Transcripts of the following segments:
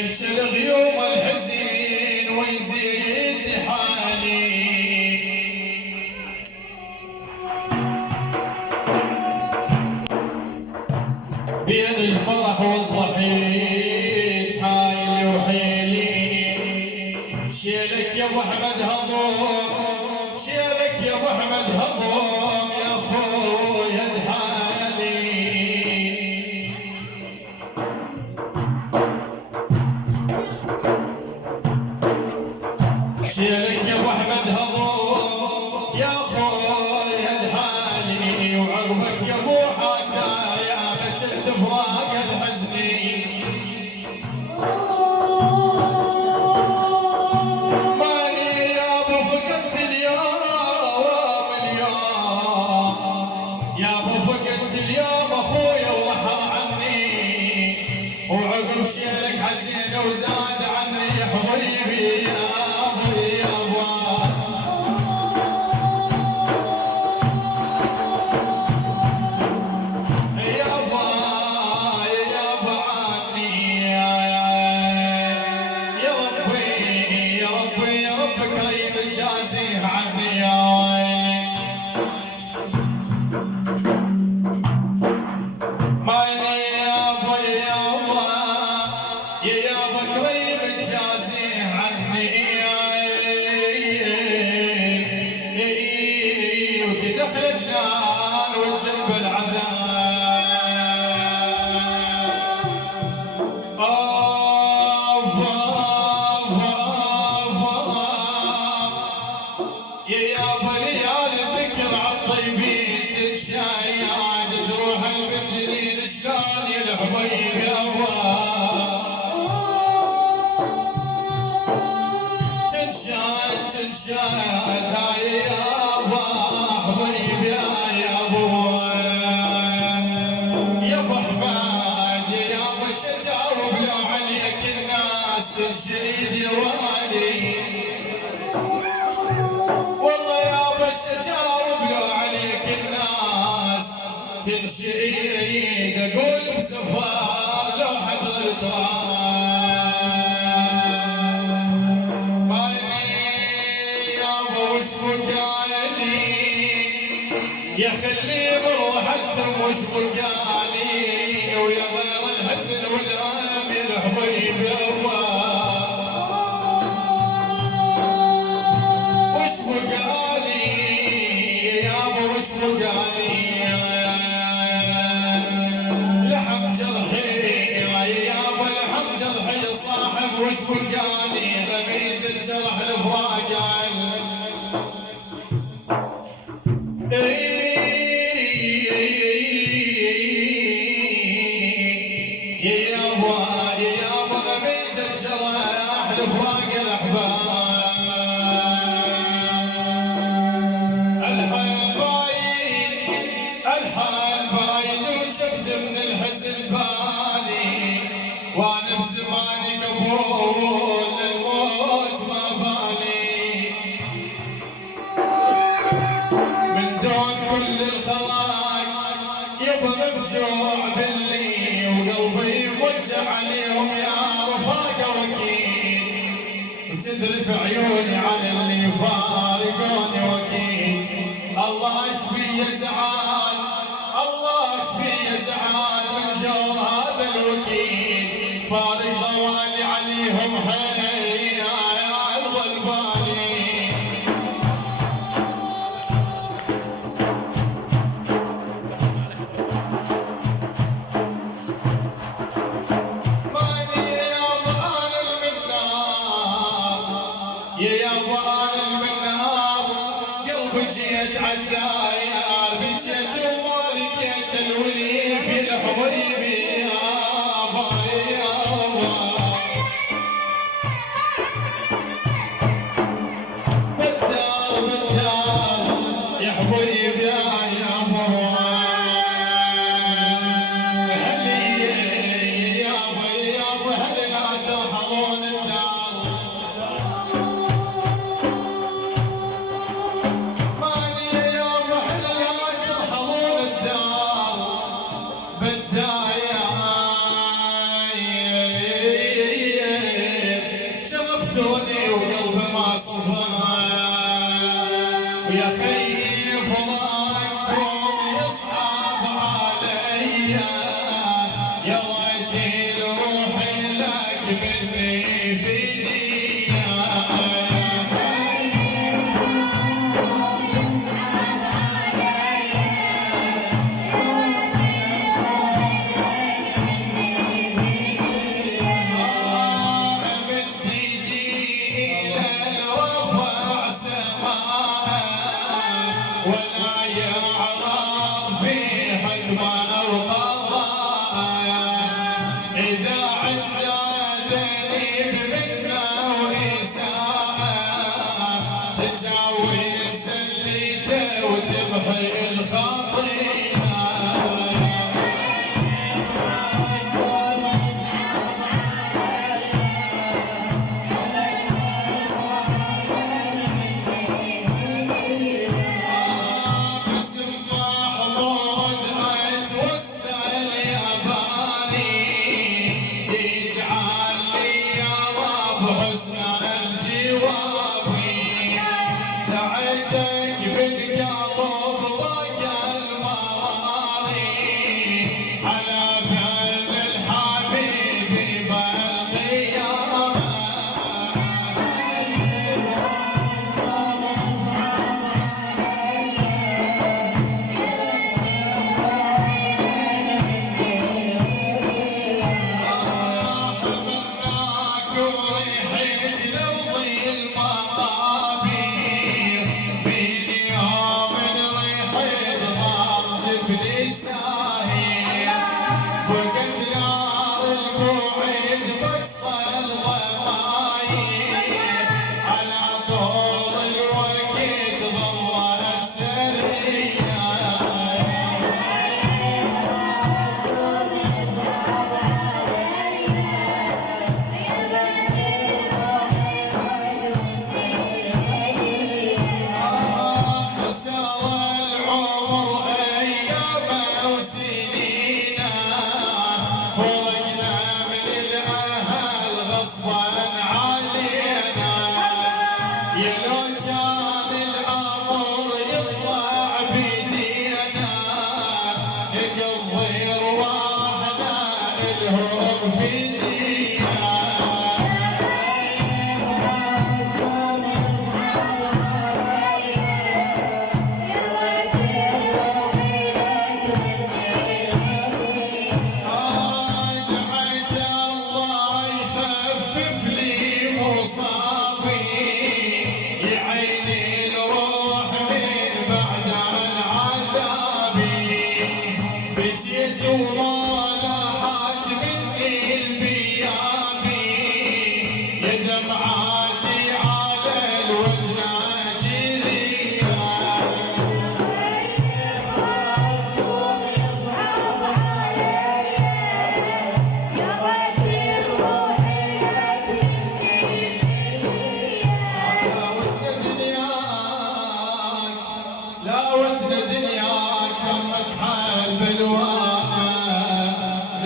ينشل غيوم الحزين ويزيد حالي بين الفرح والضحيج حايلي وحيلي. شيلك يا ابو احمد هضوم، شيلك يا ابو احمد هضوم يا اخويا الحالي. شيلك يا ابو احمد هضوم يا اخويا الحالي، وعقبك يا ابو حكايا بجد فراق الحزني. ماني يا ابو فقدت اليوم يا ابو فقدت اليوم اخويا ورحم عني، وعقب شيلك حزين وزاد عني يا حبيبي يا الجنان والجنب العذاب. يا ابو ليالي الذكر عالطيبين تنشايد، جروح المبدلين شلون يا الحبيب يا تنشايد هاي يا حبيب يا ابو احمد يا ابو شجاع وبلو عليك الناس تنشيد يا والي. والله يا ابو الشجاع وبلو عليك الناس تنشيد، اقول بسفار لو حضر التراب. يا خلي بروحتهم وش بقالي، ويا غير الحزن والام يا الحبيب يا وش بقالي يا ابو وش بقالي. لحم جرحي يا ابو لحم جرحي صاحب وش بقالي، غميج الجرح الفراق من الحزن بالي، وانا بزماني قبول الموت ما بالي. من دون كل الخلاق يبا مفجوع باللي، وقلبي موجع عليهم يا رفاقه وكيل، وتذرف عيوني على اللي فارقوني وكيل. الله اشبي زعال، الله اشبي زعال من جور هذا الوكيل، فارق ضوالي عليهم حي يا الغلباني. ماني يا ضال المنار يا ضال المنار، قلبي جيت عالداير بجيت ومالكيت الولي في الحبيب يا ابا يا ابا. ذنب منا وإساءة تجاوز سليته وتمحي الخطيئة.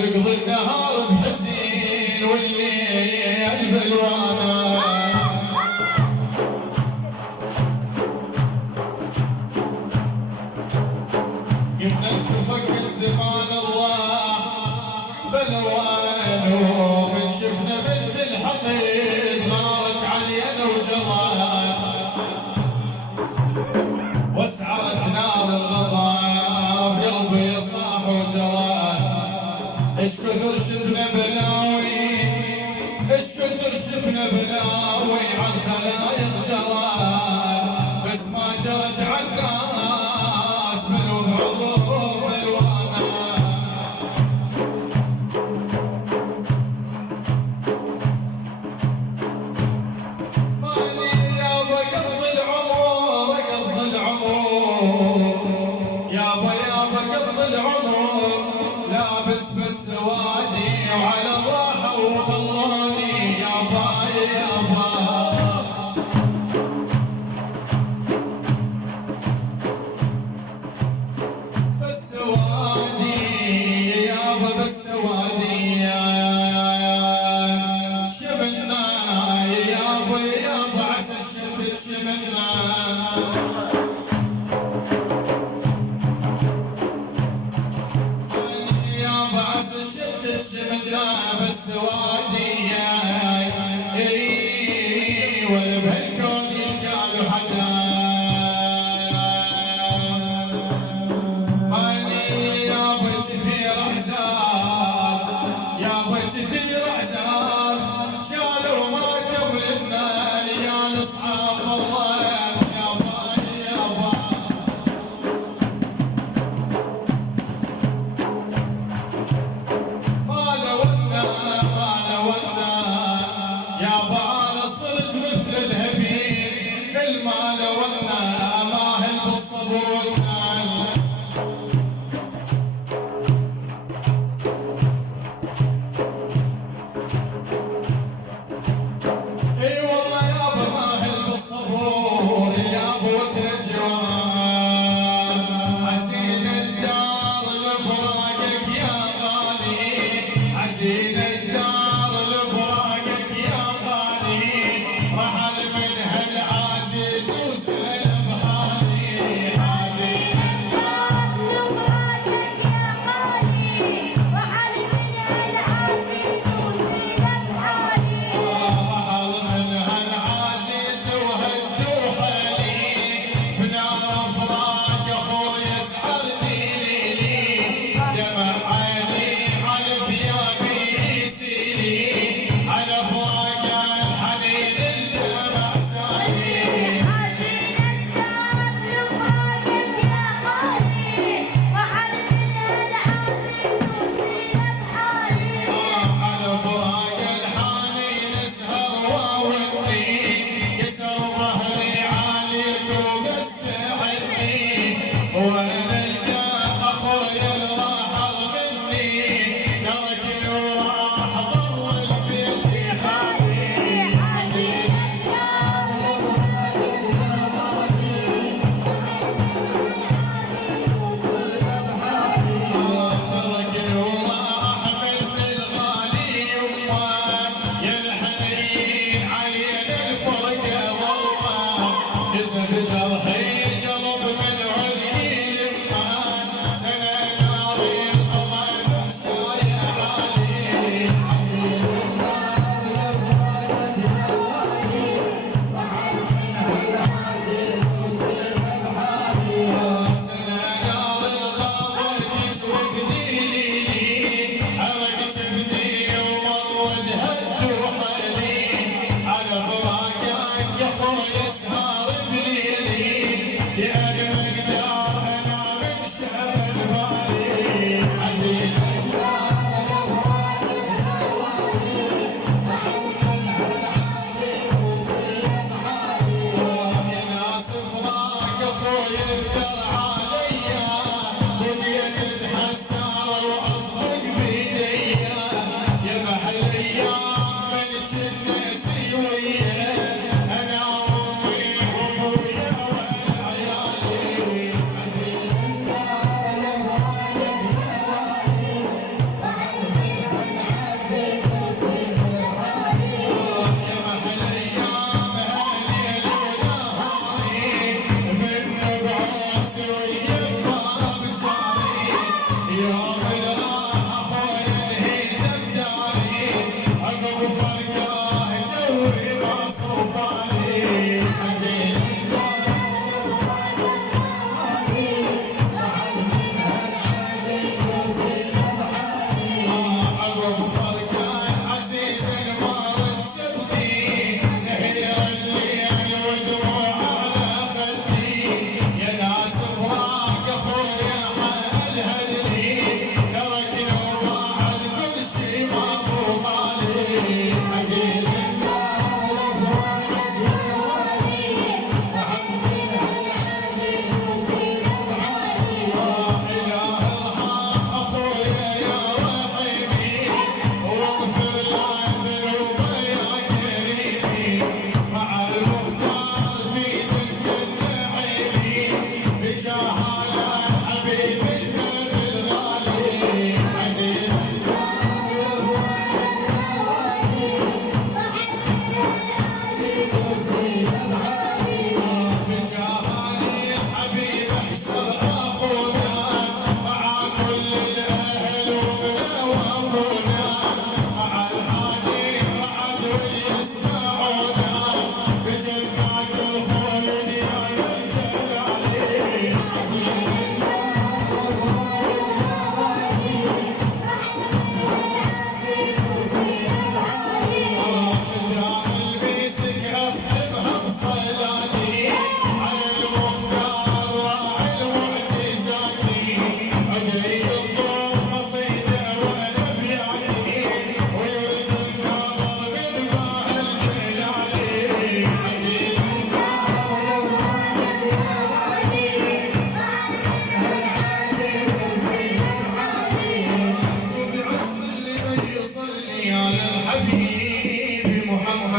نقضي النهار بحزين والليل بلوانا. قمنا نتفقد زمان الله بلوان ومن شفنا بنت الحقيد غارت علينا وجران واسعرت نار الغضب قلبي صاح وجران. ايش كثر شفنا بلاوي ايش كثر شفنا بلاوي عن خلايق جران بس ما جرت عالناس بلو بعضهم بلوانا. ماني يابا قضي العمر قضي العمر يابا قضي العمر لابس بس وادي وعلى الراحة وخلوني يابا بس وادي يابا بس وادي شمنا يابا عسى الشمس شمنا. شمنا بس وادي ولا بهالكون يلقالوا حدا. ماني يابا كثير اعزاز يابا كثير اعزاز شالوا ما تملنا ليال اصحاب الله يابا انا صرت مثل الهبيل المال والنماهل بالصبر والنال. اي والله يابا ماهل بالصبر يابا وترجوان حزين الدار لفراقك يا غالي حزين الدار لفراقك يا غالي رحل من هالعزيز وسلم حالي حزين الدار لفراقك يا غالي رحل من هالعزيز وسلم حالي رحل من هالعزيز وهدوا حالي بنار فراق اخوي يسعرني ليلي دمع عيني على ثيابي يسيلي على فراق الحنين الدمع سالي حزين الدار لفراقك يا غالي رحل من هالعزيز وسلم حالي على فراق الحنين اسهر واودي كسر ظهري عليك وبس عدني وانا القى اخويا اللي راح مني تركني وراح ضل البيت خالي حزين الدار لفراقك يا غالي تركني وراح مني الغالي يمه يا الحنين علينا الفرقه ظلمه نزف جرحي القلب من علي يمه سنه ناري القضاء محشاي عالي سنه نار الغابر تشوق دليلي حرق شبدي ومرد هدوا حالي على فراقك يا خويا سهر بليلي لأن مقدار انا من شهر بالي عزيز يا ناس فراق اخويا اثر عليا بقيت اتحسر واصفق بيديا يا محل ايام من كنا سويه انا وامي وابويا وعيالي يا محل ايام هالليل ونهاري من نبعد سويه باب جاري يوم اللي راح اخويا الهيجه بداري عقب فرقه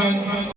محمد.